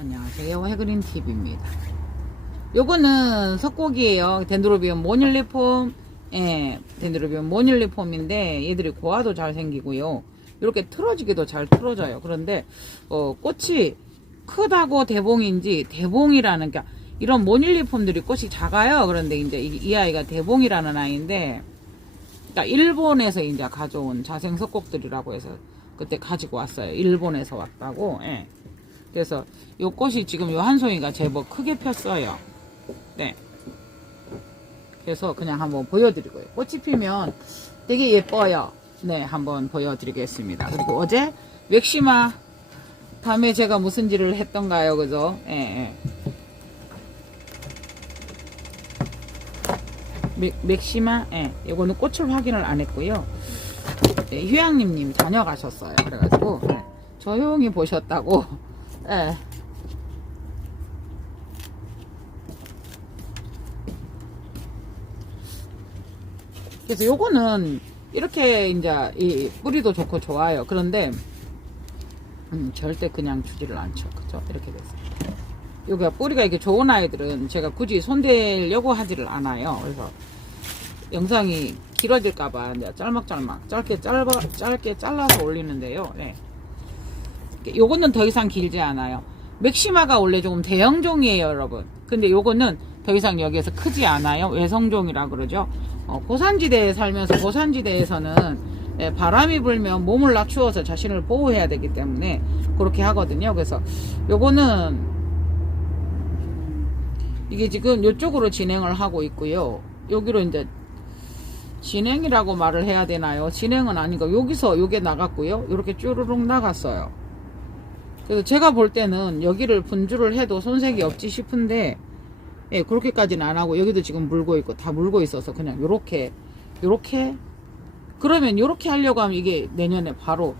안녕하세요, 해그린TV입니다. 요거는 석고기예요. 덴드로비움 모닐리폼. 예, 덴드로비움 모닐리폼인데 얘들이 고화도 잘 생기고요, 이렇게 틀어지기도 잘 틀어져요. 그런데 꽃이 크다고 대봉인지, 대봉이라는 게 이런 모닐리폼들이 꽃이 작아요. 그런데 이제 이 아이가 대봉이라는 아이인데, 그러니까 일본에서 이제 가져온 자생 석곡들이라고 해서 그때 가지고 왔어요. 일본에서 왔다고. 예. 그래서 요 꽃이 지금 요 한 송이가 제법 크게 폈어요. 네. 그래서 그냥 한번 보여드리고요. 꽃이 피면 되게 예뻐요. 네, 한번 보여드리겠습니다. 그리고 어제 맥시마 밤에 제가 무슨 일을 했던가요, 그죠? 예, 예. 맥시마, 예. 요거는 꽃을 확인을 안 했고요. 네, 휴양님님 다녀가셨어요. 그래가지고 네, 조용히 보셨다고. 예. 그래서 요거는 이렇게 이제 이 뿌리도 좋고 좋아요. 그런데 절대 그냥 주지를 않죠. 그죠? 이렇게 됐어요. 여기가 뿌리가 이렇게 좋은 아이들은 제가 굳이 손대려고 하지를 않아요. 그래서 영상이 길어질까봐 이제 짤막짤막 짧게 잘라서 올리는데요. 네. 요거는 더 이상 길지 않아요. 맥시마가 원래 조금 대형종이에요, 여러분. 근데 요거는 더 이상 여기에서 크지 않아요. 외성종이라 그러죠. 고산지대에 살면서, 고산지대에서는 바람이 불면 몸을 낮추어서 자신을 보호해야 되기 때문에 그렇게 하거든요. 그래서 요거는 이게 지금 요쪽으로 진행을 하고 있고요. 여기로 이제 진행이라고 말을 해야 되나요? 진행은 아니고 여기서 요게 나갔고요. 이렇게 쭈르륵 나갔어요. 그래서 제가 볼 때는 여기를 분주를 해도 손색이 없지 싶은데, 예, 그렇게까지는 안 하고 여기도 지금 물고 있고 다 물고 있어서 그냥 요렇게 그러면 요렇게 하려고 하면 이게 내년에 바로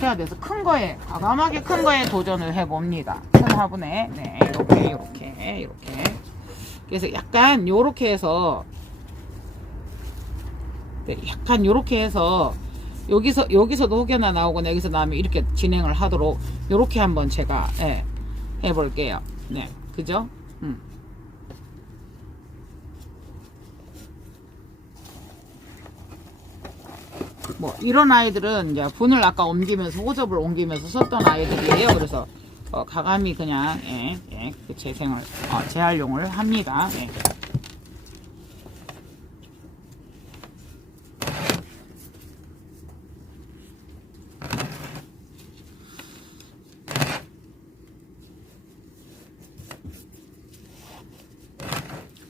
해야 돼서 큰 거에, 과감하게 큰 거에 도전을 해 봅니다. 큰 화분에. 네, 이렇게 그래서 약간 요렇게 해서, 네, 약간 요렇게 해서 여기서도 혹여나 나오거나 여기서 나오면 이렇게 진행을 하도록 요렇게 한번 제가 해볼게요. 네, 그죠? 뭐 이런 아이들은 이제 분을 아까 옮기면서, 호접을 옮기면서 썼던 아이들이에요. 그래서 가감히 그냥 그 재생을 재활용을 합니다. 예.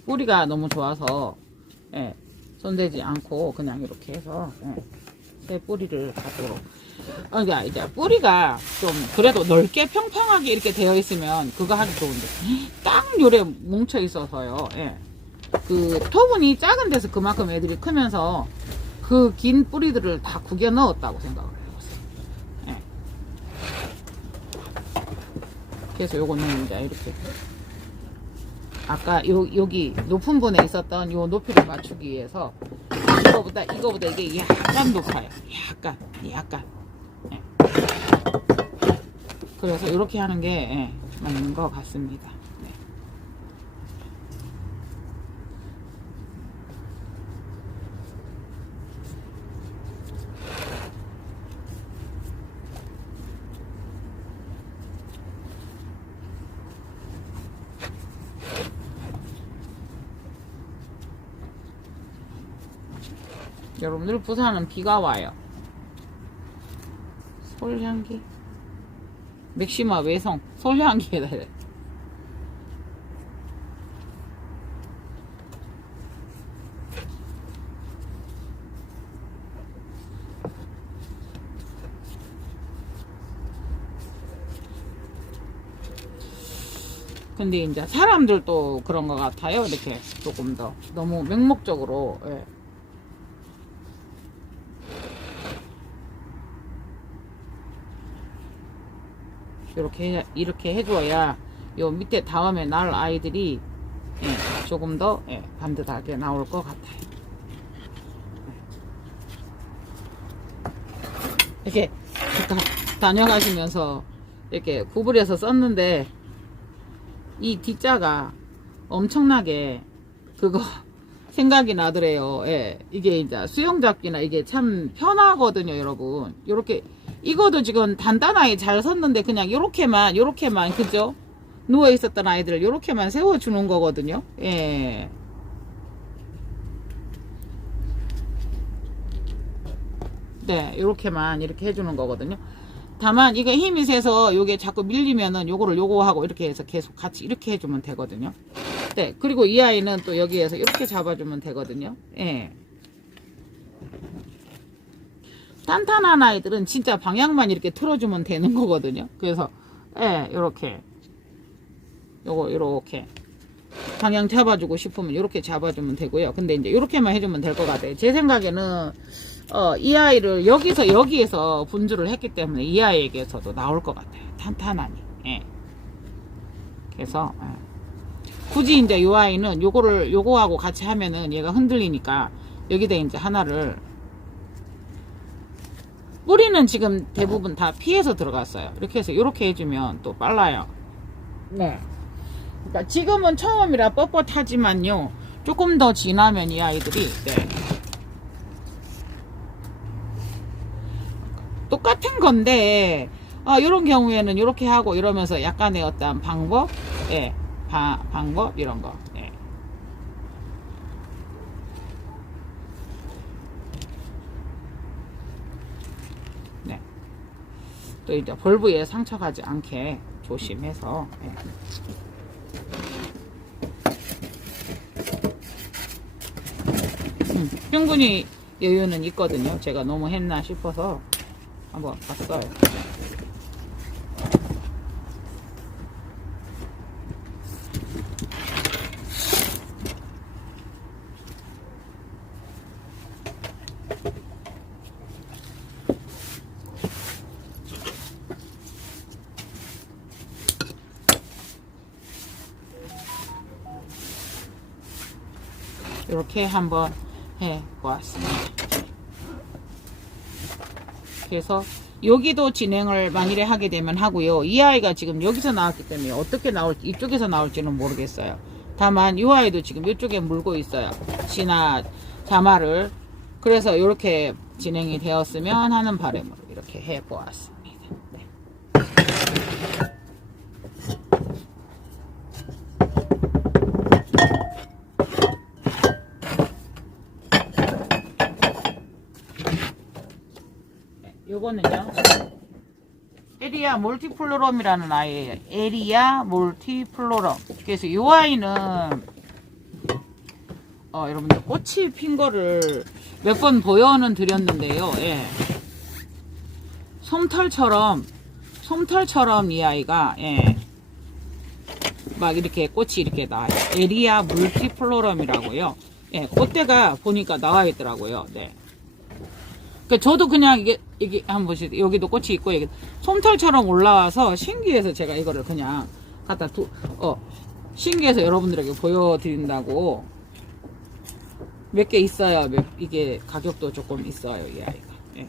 뿌리가 너무 좋아서 손대지 않고 그냥 이렇게 해서 새 뿌리를 갖도록. 그러니까 이제 뿌리가 좀 그래도 넓게 평평하게 이렇게 되어 있으면 그거 하기 좋은데 딱 요래 뭉쳐 있어서요. 그 토분이 작은 데서 그만큼 애들이 크면서 그 긴 뿌리들을 다 구겨 넣었다고 생각을 해보세요. 그래서 요거는 이제 이렇게 아까 여기 높은 분에 있었던 요 높이를 맞추기 위해서 이거보다 이게 약간 높아요. 약간. 그래서 이렇게 하는 게 맞는 것 같습니다. 네. 여러분들 부산은 비가 와요. 솔향기, 맥시마 외성, 솔향기에다 해. 근데 이제 사람들도 그런 것 같아요. 이렇게 조금 더 너무 맹목적으로 이렇게 해줘야 요 밑에 다음에 날 아이들이 조금 더 반듯하게 나올 것 같아요. 이렇게 다녀가시면서 이렇게 구부려서 썼는데 이 D자가 엄청나게 그거 생각이 나더래요. 예. 이게 이제 수영 잡기나 이게 참 편하거든요, 여러분. 요렇게 이거도 지금 단단하게 잘 섰는데 그냥 요렇게만 그죠? 누워 있었던 아이들을 요렇게만 세워 주는 거거든요. 예. 네, 요렇게만 이렇게 해주는 거거든요. 다만 이게 힘이 세서 요게 자꾸 밀리면은 요거를 요거하고 이렇게 해서 계속 같이 이렇게 해주면 되거든요. 네, 그리고 이 아이는 또 여기에서 이렇게 잡아주면 되거든요. 예. 단단한 아이들은 진짜 방향만 이렇게 틀어주면 되는 거거든요. 그래서 예, 요렇게 요거 요렇게 방향 잡아주고 싶으면 요렇게 잡아주면 되고요. 근데 이제 요렇게만 해주면 될 것 같아요. 제 생각에는 이 아이를 여기에서 분주를 했기 때문에 이 아이에게서도 나올 것 같아요. 탄탄하니. 예. 그래서 굳이 이제 이 아이는 요거하고 같이 하면은 얘가 흔들리니까 여기다 이제 하나를 뿌리는 지금 대부분 다 피해서 들어갔어요. 이렇게 해서 이렇게 해주면 또 빨라요. 네. 그러니까 지금은 처음이라 뻣뻣하지만요. 조금 더 지나면 이 아이들이 네. 똑같은 건데 이런 경우에는 이렇게 하고 이러면서 약간의 어떤 방법, 예, 방법 이런 거. 예. 네. 또 이제 볼부에 상처 가지 않게 조심해서. 예. 충분히 여유는 있거든요. 제가 너무 했나 싶어서 한번 봤어요. 이렇게 한번 해 보았습니다. 그래서 여기도 진행을 만일에 하게 되면 하고요. 이 아이가 지금 여기서 나왔기 때문에 어떻게 나올지 이쪽에서 나올지는 모르겠어요. 다만 이 아이도 지금 이쪽에 물고 있어요. 진아 자마를. 그래서 이렇게 진행이 되었으면 하는 바람으로 이렇게 해 보았습니다. 네. 요거는요 에리아 몰티플로럼이라는 아이예요. 에리아 몰티플로럼. 그래서 이 아이는 여러분들 꽃이 핀 거를 몇 번 보여는 드렸는데요. 예. 솜털처럼 이 아이가 예. 막 이렇게 꽃이 이렇게 나와요. 에리아 몰티플로럼이라고요. 예, 꽃대가 보니까 나와 있더라고요. 네. 저도 그냥 이게 한번 보시죠. 여기도 꽃이 있고 여기 솜털처럼 올라와서 신기해서 제가 이거를 그냥 갖다 신기해서 여러분들에게 보여드린다고. 몇 개 있어요. 이게 가격도 조금 있어요, 이 아이가. 예.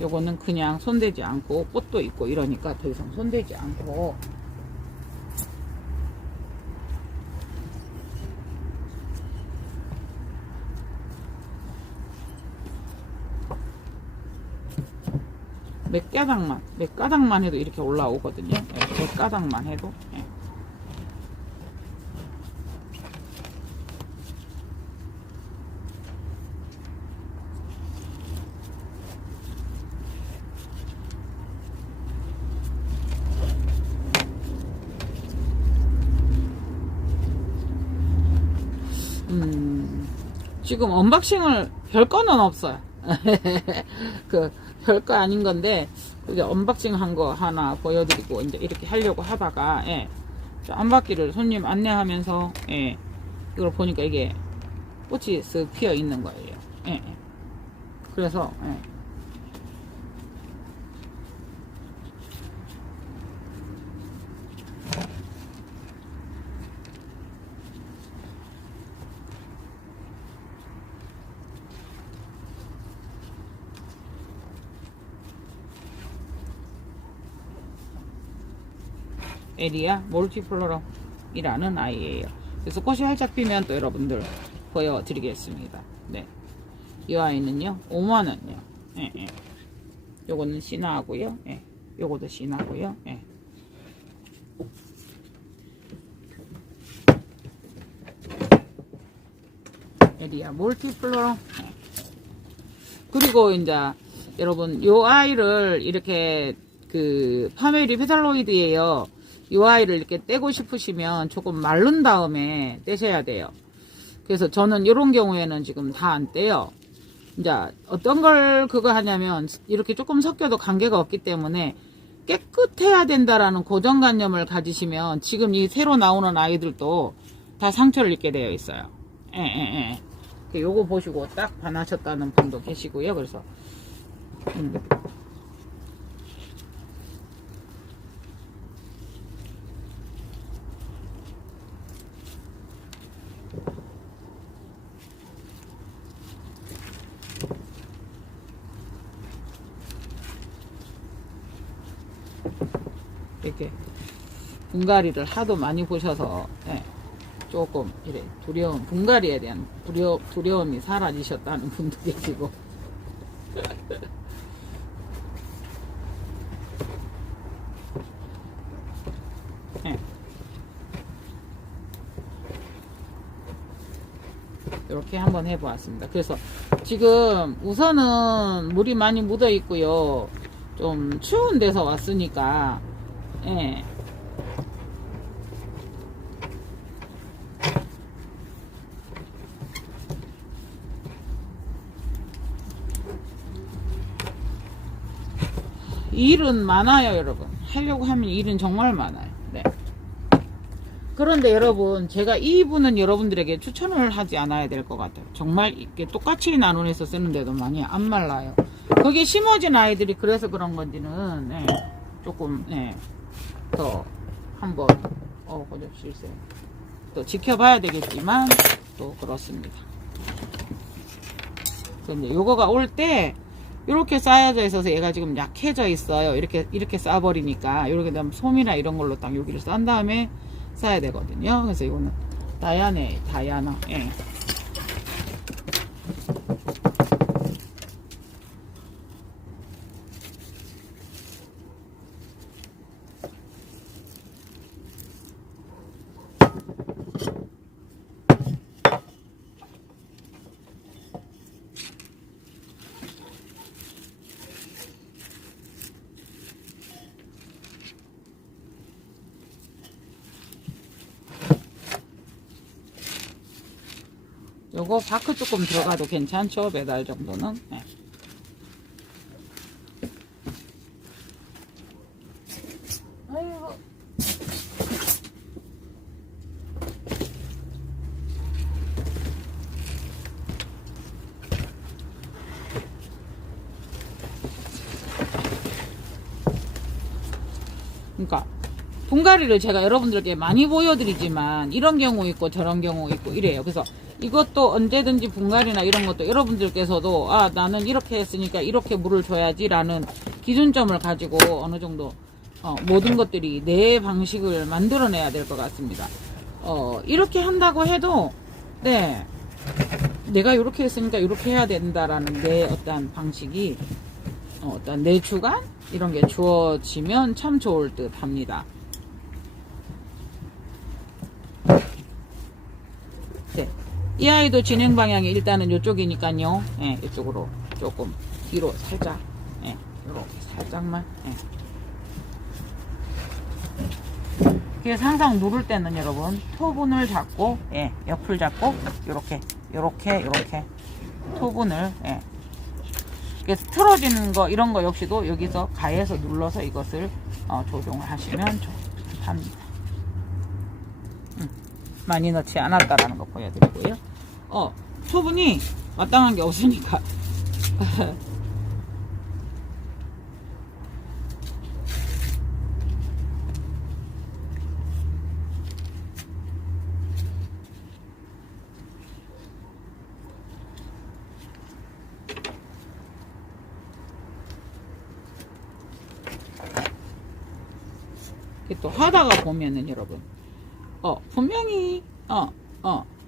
요거는 그냥 손대지 않고 꽃도 있고 이러니까 더 이상 손대지 않고 몇 가닥만 해도 이렇게 올라오거든요. 예, 몇 가닥만 해도. 예. 지금 언박싱을 별거는 없어요. 별거 아닌 건데 그게 언박싱 한 거 하나 보여드리고 이제 이렇게 하려고 하다가 예, 한 바퀴를 손님 안내하면서 예, 이걸 보니까 이게 꽃이 쓱 피어 있는 거예요. 예, 그래서 예. 에리아 몰티플로럼이라는 아이예요. 그래서 꽃이 활짝 피면 또 여러분들 보여드리겠습니다. 네, 이 아이는요 5만원요. 예, 예. 요거는 시나고요. 예. 요거도 시나고요. 예. 에리아 몰티플로럼. 예. 그리고 이제 여러분 요 아이를 이렇게 그 파메리 페탈로이드예요. 요 아이를 이렇게 떼고 싶으시면 조금 마른 다음에 떼셔야 돼요. 그래서 저는 이런 경우에는 지금 다 안 떼요. 이제 어떤 걸 그거 하냐면 이렇게 조금 섞여도 관계가 없기 때문에 깨끗해야 된다라는 고정관념을 가지시면 지금 이 새로 나오는 아이들도 다 상처를 입게 되어 있어요. 예. 요거 보시고 딱 반하셨다는 분도 계시고요. 그래서 이렇게 분갈이를 하도 많이 보셔서 예, 조금 이래 분갈이에 대한 두려움이 사라지셨다는 분도 계시고 예. 이렇게 한번 해보았습니다. 그래서 지금 우선은 물이 많이 묻어 있고요. 좀 추운 데서 왔으니까 예. 일은 많아요, 여러분. 하려고 하면 일은 정말 많아요. 네. 그런데 여러분, 제가 이 부분은 여러분들에게 추천을 하지 않아야 될 것 같아요. 정말 이렇게 똑같이 나눠내서 쓰는데도 많이 안 말라요. 거기에 심어진 아이들이 그래서 그런 건지는 네, 조금 더 한번 고정 실세 또 지켜봐야 되겠지만 또 그렇습니다. 근데 요거가 올 때 이렇게 쌓여져 있어서 얘가 지금 약해져 있어요. 이렇게 쌓아버리니까 이렇게 되면 솜이나 이런 걸로 딱 여기를 싼 다음에 쌓아야 되거든요. 그래서 이거는 다이아나. 예. 요거 바크 조금 들어가도 괜찮죠? 매달 정도는. 네. 아이고. 그러니까 분갈이를 제가 여러분들께 많이 보여드리지만 이런 경우 있고 저런 경우 있고 이래요. 그래서 이것도 언제든지 분갈이나 이런 것도 여러분들께서도 나는 이렇게 했으니까 이렇게 물을 줘야지 라는 기준점을 가지고 어느 정도 모든 것들이 내 방식을 만들어내야 될 것 같습니다. 이렇게 한다고 해도 네 내가 이렇게 했으니까 이렇게 해야 된다라는 내 어떤 방식이 어떤 내 주관 이런 게 주어지면 참 좋을 듯 합니다. 네. 이 아이도 진행 방향이 일단은 이쪽이니까요. 예, 이쪽으로 조금 뒤로 살짝, 예, 이렇게 살짝만. 예. 그래서 항상 누를 때는 여러분 토분을 잡고, 예, 옆을 잡고 이렇게 토분을, 예. 그래서 틀어지는 거 이런 거 역시도 여기서 가에서 눌러서 이것을 조정을 하시면 좋답니다. 많이 넣지 않았다라는 거 보여드리고요. 초분이 마땅한 게 없으니까. 이렇게 또 하다가 보면은 여러분, 분명히,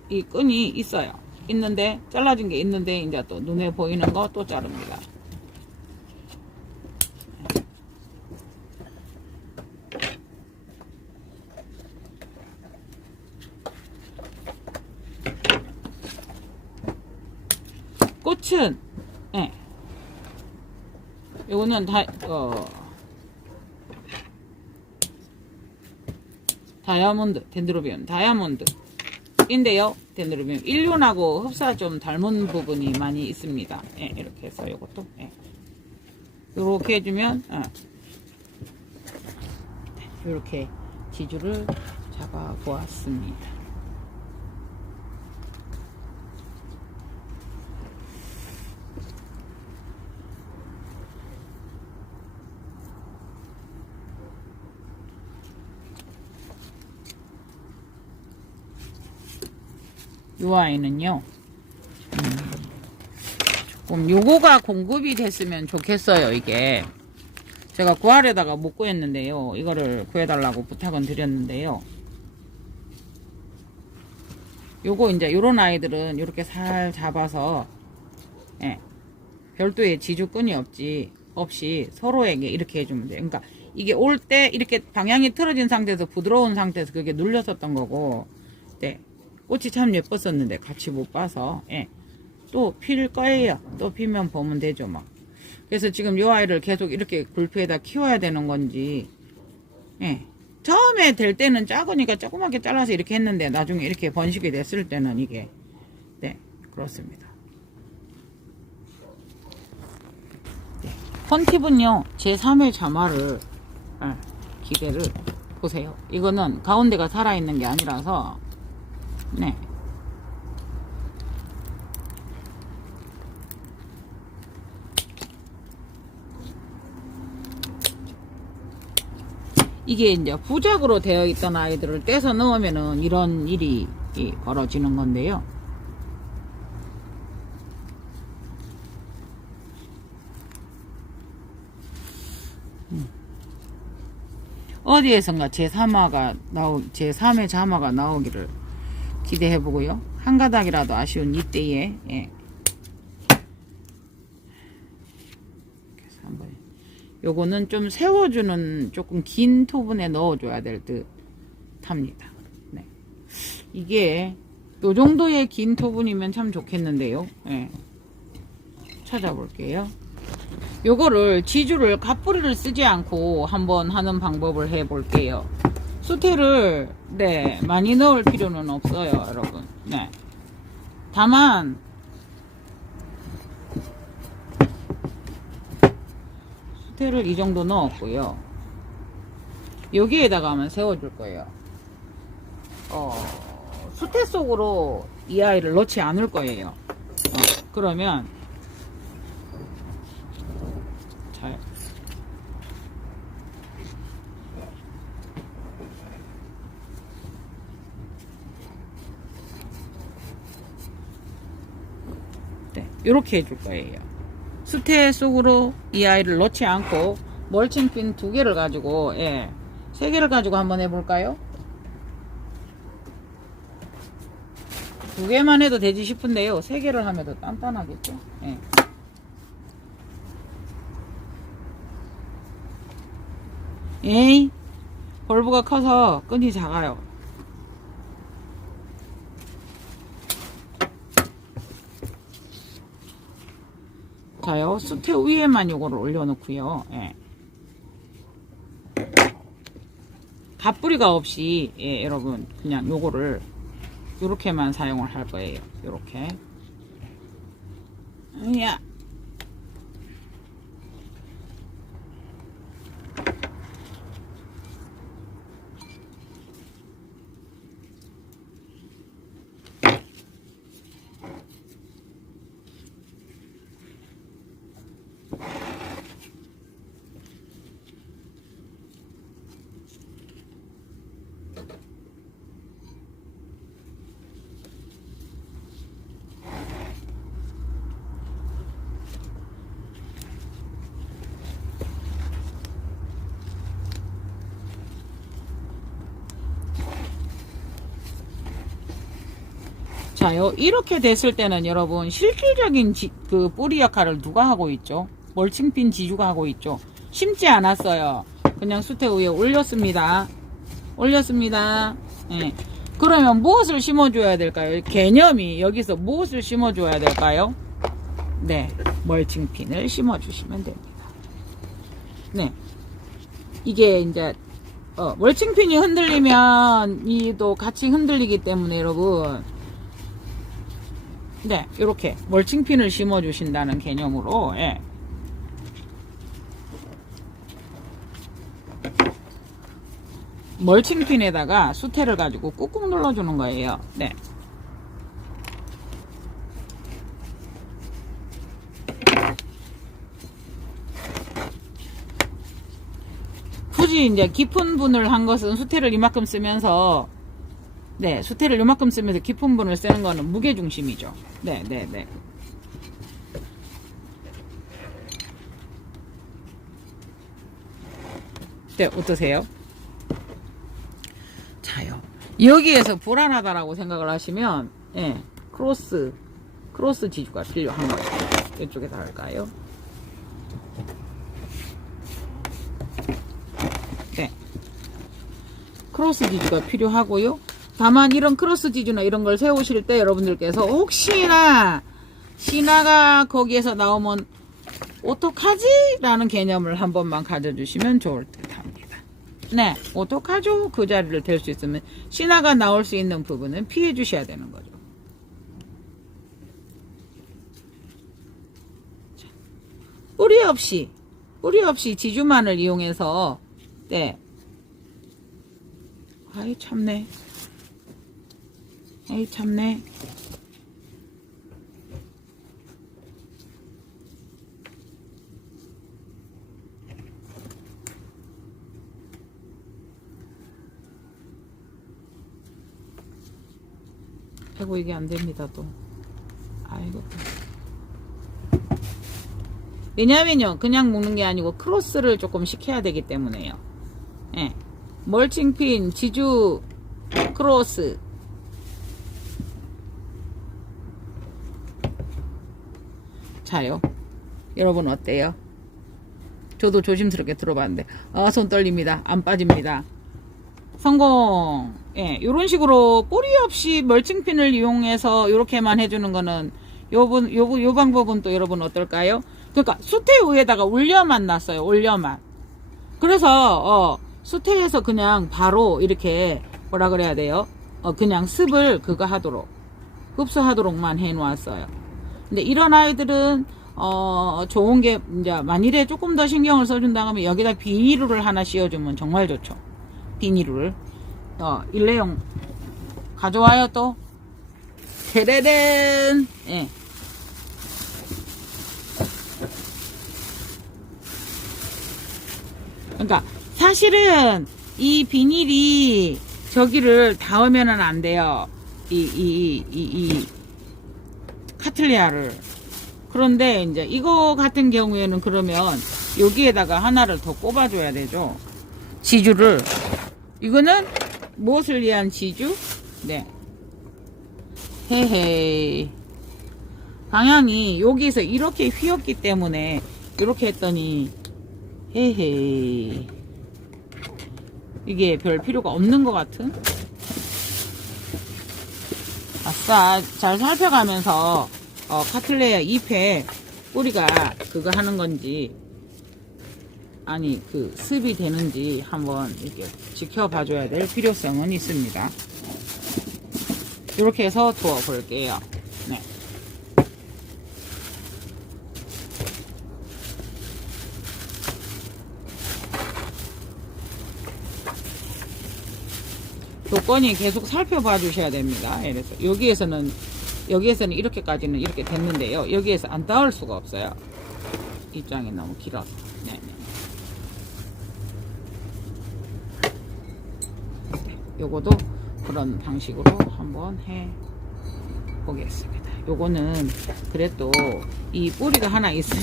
이 끈이 있어요. 있는데, 잘라진 게 있는데, 이제 또 눈에 보이는 거 또 자릅니다. 꽃은, 예. 요거는 다이아몬드, 덴드로비움, 다이아몬드. 인데요, 덴드로비움. 일륜하고 흡사 좀 닮은 부분이 많이 있습니다. 예, 이렇게 해서 요것도, 예. 요렇게 해주면, 요렇게 지주를 잡아 보았습니다. 요 아이는요, 조금 요거가 공급이 됐으면 좋겠어요. 이게 제가 구하려다가 못 구했는데요, 이거를 구해달라고 부탁은 드렸는데요, 요거 이제 요런 아이들은 요렇게 살 잡아서, 예, 별도의 지주끈이 없이 서로에게 이렇게 해주면 돼요. 그러니까 이게 올 때 이렇게 방향이 틀어진 상태에서 부드러운 상태에서 그게 눌렸었던 거고, 네, 꽃이 참 예뻤었는데 같이 못 봐서, 예, 또 필 거예요. 또 피면 보면 되죠 뭐. 그래서 지금 요 아이를 계속 이렇게 굴피에다 키워야 되는 건지, 예, 처음에 될 때는 작으니까 조그맣게 잘라서 이렇게 했는데 나중에 이렇게 번식이 됐을 때는 이게, 네, 그렇습니다. 네, 폰팁은요, 제3의 자마를, 기계를 보세요. 이거는 가운데가 살아있는 게 아니라서, 네, 이게 이제 부작으로 되어 있던 아이들을 떼서 넣으면은 이런 일이 벌어지는 건데요. 어디에선가 제3의 자마가 나오기를 기대해보고요. 한 가닥이라도 아쉬운 이때에, 예. 그래서 한번, 요거는 좀 세워주는 조금 긴 토분에 넣어줘야 될 듯 합니다. 네. 이게 요 정도의 긴 토분이면 참 좋겠는데요. 예. 찾아볼게요. 요거를 지주를 갑뿌리를 쓰지 않고 한번 하는 방법을 해볼게요. 수태를, 네, 많이 넣을 필요는 없어요, 여러분. 네. 다만 수태를 이 정도 넣었고요. 여기에다가 한번 세워줄 거예요. 수태 속으로 이 아이를 넣지 않을 거예요. 그러면 잘, 네, 이렇게 해줄 거예요. 수태 속으로 이 아이를 넣지 않고 멀칭핀 2개를 가지고, 예, 3개를 가지고 한번 해볼까요? 2개만 해도 되지 싶은데요, 3개를 하면 더 단단하겠죠. 예. 에이, 벌브가 커서 끈이 작아요. 자요, 수태 위에만 요거를 올려놓고요. 예. 갑뿌리가 없이, 예, 여러분, 그냥 요거를 요렇게만 사용을 할 거예요. 요렇게. 야. 자요, 이렇게 됐을 때는 여러분 실질적인 그 뿌리 역할을 누가 하고 있죠? 멀칭핀 지주가 하고 있죠. 심지 않았어요. 그냥 수태 위에 올렸습니다. 올렸습니다. 예. 그러면 무엇을 심어줘야 될까요? 개념이 여기서 무엇을 심어줘야 될까요? 네, 멀칭핀을 심어주시면 됩니다. 네, 이게 이제 멀칭핀이 흔들리면 이도 같이 흔들리기 때문에 여러분, 네, 이렇게 멀칭핀을 심어주신다는 개념으로, 예. 멀칭핀에다가 수태를 가지고 꾹꾹 눌러주는 거예요. 네. 굳이 이제 깊은 분을 한 것은 수태를 이만큼 쓰면서, 네, 수태를 이만큼 쓰면서 깊은 분을 쓰는 거는 무게중심이죠. 네, 네, 네. 네, 어떠세요? 자요. 여기에서 불안하다라고 생각을 하시면, 예, 크로스 지주가 필요한 거예요. 이쪽에서 할까요? 네. 크로스 지주가 필요하고요. 다만 이런 크로스 지주나 이런 걸 세우실 때 여러분들께서 혹시나 신화가 거기에서 나오면 어떡하지? 라는 개념을 한 번만 가져주시면 좋을 듯 합니다. 네, 어떡하죠? 그 자리를 댈 수 있으면 신화가 나올 수 있는 부분은 피해 주셔야 되는 거죠. 뿌리 없이 지주만을 이용해서, 네. 아이 참네. 아이고, 이게 안 됩니다, 또. 아이고. 왜냐면요, 그냥 묶는 게 아니고 크로스를 조금 시켜야 되기 때문에요. 예. 멀칭핀, 지주, 크로스. 자요. 여러분 어때요? 저도 조심스럽게 들어봤는데, 손 떨립니다. 안 빠집니다. 성공. 예, 요런 식으로 뿌리 없이 멀칭핀을 이용해서 요렇게만 해주는 거는 요 방법은 또 여러분 어떨까요? 그러니까 수태 위에다가 올려만 놨어요. 올려만. 그래서 수태에서 그냥 바로 이렇게 뭐라 그래야 돼요? 그냥 습을 그거 하도록 흡수하도록만 해 놓았어요. 근데 이런 아이들은 좋은 게 이제 만일에 조금 더 신경을 써준다 하면 여기다 비닐을 하나 씌워주면 정말 좋죠. 비닐을 일회용 가져와요. 또 테레렌. 예. 그러니까 사실은 이 비닐이 저기를 닿으면은 안 돼요. 이 카틀리아를. 그런데 이제 이거 같은 경우에는 그러면 여기에다가 하나를 더 꼽아줘야 되죠. 지주를. 이거는 무엇을 위한 지주? 네. 헤헤이. 방향이 여기서 이렇게 휘었기 때문에 이렇게 했더니 헤헤이. 이게 별 필요가 없는 것 같은? 아싸, 잘 살펴가면서 카틀레아 잎에 뿌리가 그거 하는 건지 아니 그 습이 되는지 한번 이렇게 지켜봐 줘야 될 필요성은 있습니다. 이렇게 해서 두어 볼게요. 네. 조건이 계속 살펴봐 주셔야 됩니다. 그래서 여기에서는 이렇게까지는 이렇게 됐는데요. 여기에서 안 닿을 수가 없어요. 입장이 너무 길어서. 네. 요거도 그런 방식으로 한번 해 보겠습니다. 요거는 그래도 이 뿌리가 하나 있으니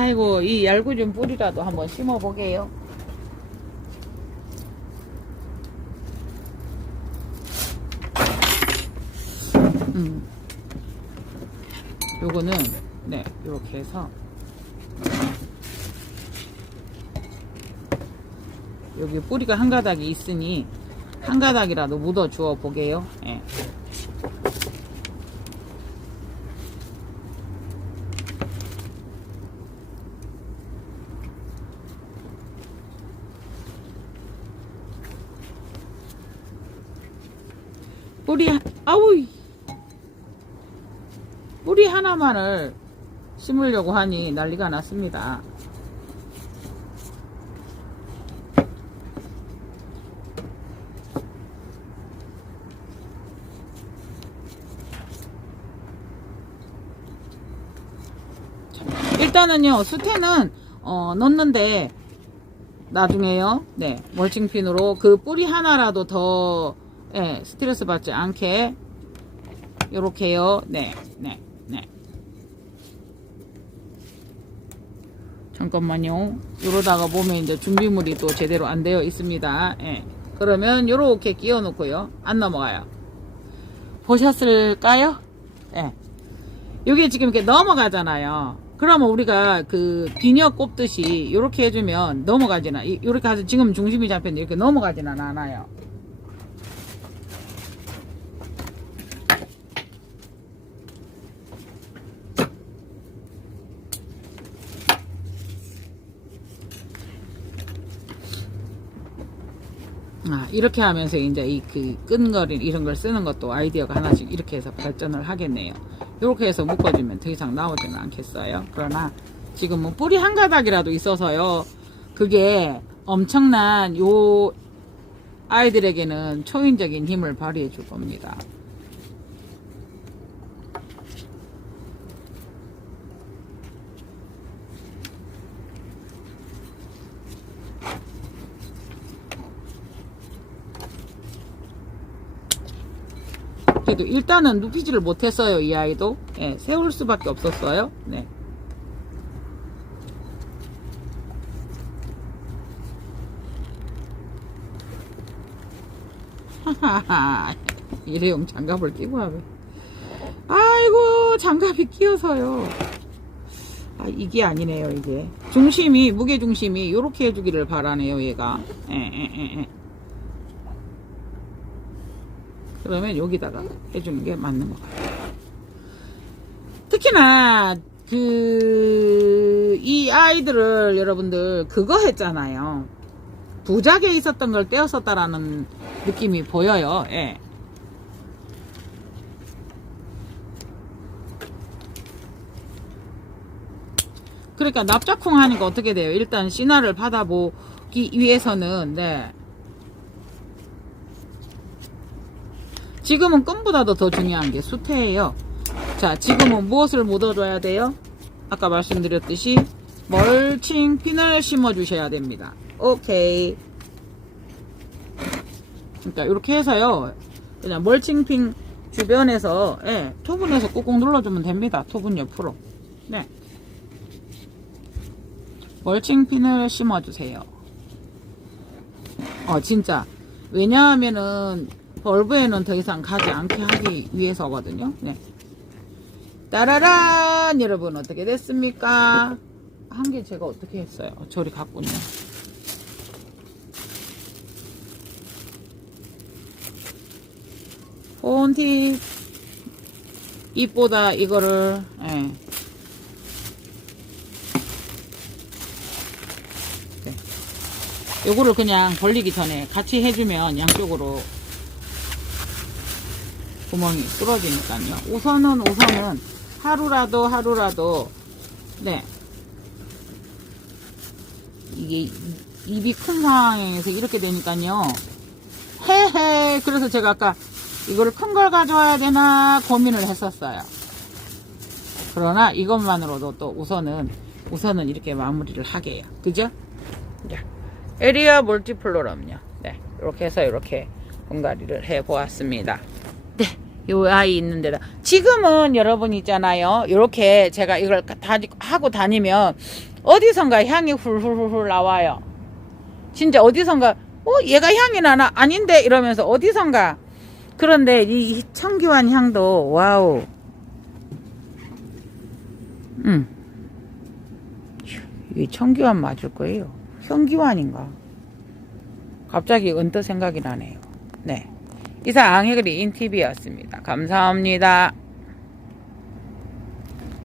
아이고, 이 얄궂은 뿌리라도 한번 심어 보게요. 요거는 네, 이렇게 해서 여기 뿌리가 한 가닥이 있으니 한 가닥이라도 묻어 주어 보게요. 예. 아우, 뿌리 하나만을 심으려고 하니 난리가 났습니다. 일단은요, 수태는 넣는데 나중에요, 네, 멀칭핀으로 그 뿌리 하나라도 더 예, 스트레스 받지 않게 요렇게요. 네. 잠깐만요. 요러다가 보면 이제 준비물이 또 제대로 안 되어 있습니다. 예. 그러면 요렇게 끼워 놓고요. 안 넘어가요. 보셨을까요? 예. 요게 지금 이렇게 넘어가잖아요. 그러면 우리가 그 비녀 꼽듯이 요렇게 해주면 넘어가지나, 요렇게 해서 지금 중심이 잡혔는데 이렇게 넘어가지는 않아요. 이렇게 하면서 이제 이 그 끈거리 이런 걸 쓰는 것도 아이디어가 하나씩 이렇게 해서 발전을 하겠네요. 이렇게 해서 묶어주면 더 이상 나오지는 않겠어요. 그러나 지금은 뿌리 한 가닥이라도 있어서요. 그게 엄청난 요 아이들에게는 초인적인 힘을 발휘해 줄 겁니다. 그래도 일단은 눕히지를 못했어요. 이 아이도. 예, 세울 수밖에 없었어요. 네. 하하하. 일회용 장갑을 끼고 하면. 아이고, 장갑이 끼어서요. 이게 아니네요, 이게. 중심이, 무게중심이 요렇게 해주기를 바라네요, 얘가. 그러면 여기다가 해주는 게 맞는 것 같아요. 특히나 이 아이들을 여러분들 그거 했잖아요. 부작에 있었던 걸 떼었었다라는 느낌이 보여요. 예. 그러니까 납작쿵 하니까 어떻게 돼요? 일단 신화를 받아보기 위해서는 네. 지금은 끈보다도 더 중요한 게 수태예요. 자, 지금은 무엇을 묻어줘야 돼요? 아까 말씀드렸듯이 멀칭핀을 심어주셔야 됩니다. 오케이. 그러니까 이렇게 해서요. 그냥 멀칭핀 주변에서 예, 토분에서 꾹꾹 눌러주면 됩니다. 토분 옆으로. 네. 멀칭핀을 심어주세요. 진짜. 왜냐하면은 벌브에는 더 이상 가지 않게 하기 위해서거든요. 네. 따라란! 여러분 어떻게 됐습니까? 한 개 제가 어떻게 했어요? 저리 갔군요. 폰팁 잎보다 이거를 네. 요거를 그냥 벌리기 전에 같이 해주면 양쪽으로 구멍이 뚫어지니까요. 우선은 하루라도 네, 이게 입이 큰 상황에서 이렇게 되니까요. 헤헤. 그래서 제가 아까 이거를 큰 걸 가져와야 되나 고민을 했었어요. 그러나 이것만으로도 또 우선은 이렇게 마무리를 하게 해요. 그죠? 에리아 멀티플로럼요. 네, 이렇게 해서 이렇게 분갈이를 해 보았습니다. 네, 요 아이 있는 데다 지금은 여러분 있잖아요. 이렇게 제가 이걸 다 하고 다니면 어디선가 향이 훌훌훌훌 나와요. 진짜 어디선가 얘가 향이 나나? 아닌데 이러면서 어디선가. 그런데 이 청기환 향도 와우. 이 청기환 맞을 거예요. 현기환인가? 갑자기 언뜻 생각이 나네요. 네. 이상 해그리 인TV였습니다. 감사합니다.